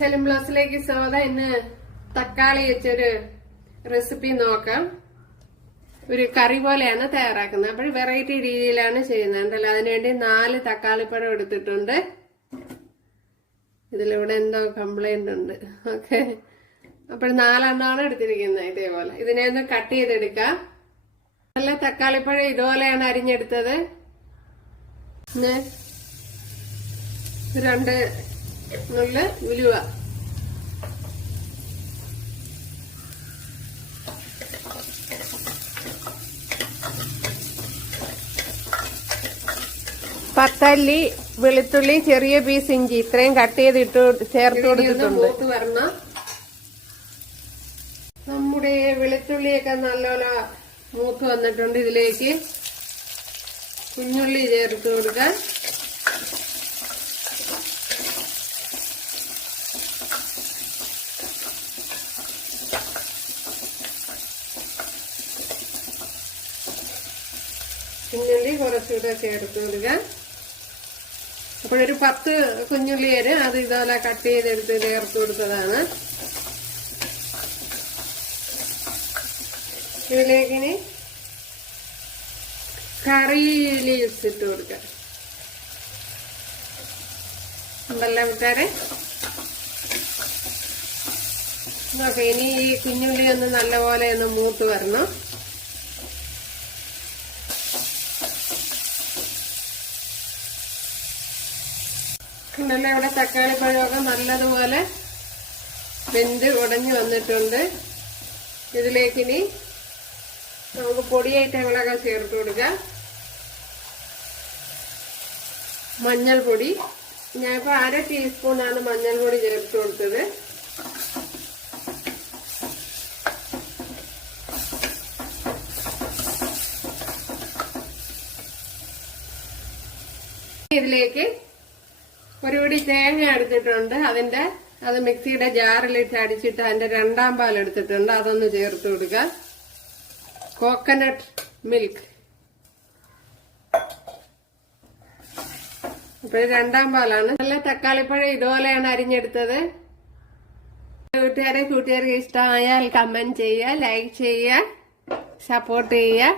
സെലിം ബ്ലോസിലേക്ക് സ്വാഗതം. ഇന്ന് തക്കാളി വെച്ചൊരു റെസിപ്പി നോക്കാം. ഒരു കറി പോലെയാണ് തയ്യാറാക്കുന്നത്. അപ്പോൾ വെറൈറ്റി രീതിയിലാണ് ചെയ്യുന്നത്. ഉണ്ടല്ലോ, അതിനുവേണ്ടി 4 തക്കാളിപ്പഴം എടുത്തിട്ടുണ്ട്. ഇതിലൂടെ എന്തോ കംപ്ലൈന്റ് ഉണ്ട്. ഓക്കെ, അപ്പോൾ 4 എണ്ണമാണ് എടുത്തിരിക്കുന്നത്. ഇതേപോലെ ഇതിനെ ഒന്ന് കട്ട് ചെയ്തെടുക്കാം. നല്ല തക്കാളിപ്പഴം ഇതുപോലെയാണ് അരിഞ്ഞെടുത്തത്. 2 നുള്ള ഉലുവ, പത്തല്ലി വെളുത്തുള്ളി, ചെറിയ പീസ് ഇഞ്ചി, ഇത്രയും കട്ട് ചെയ്തിട്ട് ചേർത്ത് കൊടുത്തിട്ടുണ്ട്. വരണം. നമ്മുടെ വെളുത്തുള്ളിയൊക്കെ നല്ലോണം മൂത്ത് വന്നിട്ടുണ്ട്. ഇതിലേക്ക് കുഞ്ഞുള്ളി ചേർത്ത് കൊടുക്കാം. കുഞ്ഞുള്ളി കുറച്ചുകൂടെ ചേർത്ത് കൊടുക്കാം. അപ്പോഴൊരു 10 കുഞ്ഞുള്ളി വരും. അത് ഇതുപോലെ കട്ട് ചെയ്തെടുത്ത് ചേർത്ത് കൊടുത്തതാണ്. ഇതിലേക്കിനി കറി ലീവ്സ് ഇട്ട് കൊടുക്കാം. ഉണ്ടല്ലോ വിട്ടാരെ. ഓക്കെ, ഇനി ഈ കുഞ്ഞുള്ളി ഒന്ന് നല്ലപോലെ ഒന്ന് മൂത്ത് വരണം. ഉണ്ടല്ലോ, ഇവിടെ തക്കാളി പഴമൊക്കെ നല്ലതുപോലെ വെന്ത് ഉടഞ്ഞു വന്നിട്ടുണ്ട്. ഇതിലേക്കിനി നമുക്ക് പൊടി ഐറ്റങ്ങളൊക്കെ ചേർത്ത് കൊടുക്കാം. മഞ്ഞൾപ്പൊടി, ഞാനിപ്പോൾ 1/2 ടീസ്പൂണാണ് മഞ്ഞൾപ്പൊടി ചേർത്ത് കൊടുത്തത്. ഇതിലേക്ക് ഒരു പിടി തേങ്ങ എടുത്തിട്ടുണ്ട്. അത് മിക്സിയുടെ ജാറിലിട്ട് അടിച്ചിട്ട് അതിന്റെ 2ാം പാൽ എടുത്തിട്ടുണ്ട്. അതൊന്ന് ചേർത്ത് കൊടുക്കുക. കോക്കനട്ട് മിൽക്ക്, അപ്പോൾ 2ാം പാലാണ്. നല്ല തക്കാളിപ്പഴം ഇതുപോലെയാണ് അരിഞ്ഞെടുത്തത്. കൂട്ടുകാർക്ക് ഇഷ്ടമായാൽ കമന്റ് ചെയ്യുക, ലൈക്ക് ചെയ്യുക, സപ്പോർട്ട് ചെയ്യുക.